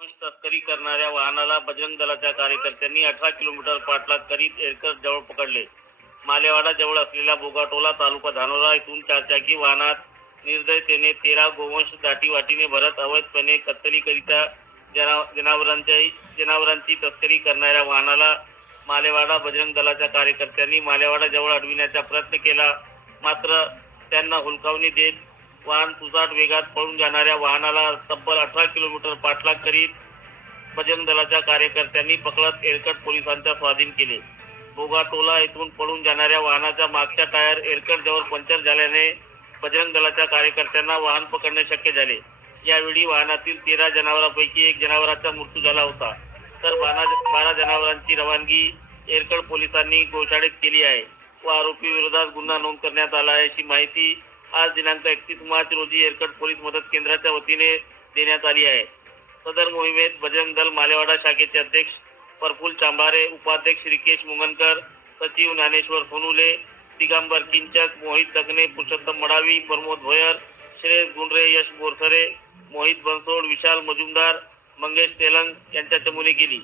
तस्करी करणाऱ्या वाहनाला बजरंग दलाच्या कार्यकर्त्यांनी 18 किलोमीटर पाठलाग करीत एरकर जवळ पकडले. मालेवाडा जवळ असलेल्या बोगाटोला तालुका धानोरा येथून चारचाकी वाहनात निर्दयतेने 13 गोवंश दाटीवाटीने भरत अवैधपणे कत्तलीकरिता जनावरांची तस्करी करणाऱ्या वाहनाला मालेवाडा बजरंग दलाच्या कार्यकर्त्यांनी मालेवाडा जवळ अडविण्याचा प्रयत्न केला. मात्र त्यांना हुलकावणी देत वाहन सुसाट वेगात पळून जाणाऱ्या वाहनाला तब्बल 18 किलोमीटर पाठलाग करीत बजरंग दलाच्या कार्यकर्त्यांनी पकडत एरकट पोलिसांच्या स्वाधीन केले. बोगाटोला येथून पळून जाणाऱ्या वाहनाचा मागचा टायर एरकट जवळ पंक्चर झाल्याने बजरंग दलाच्या कार्यकर्त्यांना वाहन पकडणे शक्य झाले. यावेळी वाहनातील 13 जनावरांपैकी 1 जनावरांचा मृत्यू झाला होता, तर 12 जनावरांची रवानगी एरकट पोलिसांनी गोशाळेत केली आहे व आरोपी विरोधात गुन्हा नोंद करण्यात आला आहे, अशी माहिती आज दिनांक 31 मार्च रोजी एरकट पोलीस मदत केंद्राच्या वतीने देण्यात आली आहे. सदर मोहिमेत बजरंग दल मालेवाडा शाखेचे अध्यक्ष प्रफुल्ल चांभारे, उपाध्यक्ष श्रीकेश मुंगनकर, सचिव ज्ञानेश्वर सोनुले, दिगंबर किंचक, मोहित दखने, पुरुषोत्तम मडावी, प्रमोद भोयर, श्रेयस गुंडरे, यश बोरसरे, मोहित बनसोड, विशाल मजुमदार, मंगेश तेलंग यांच्या चमूने केली.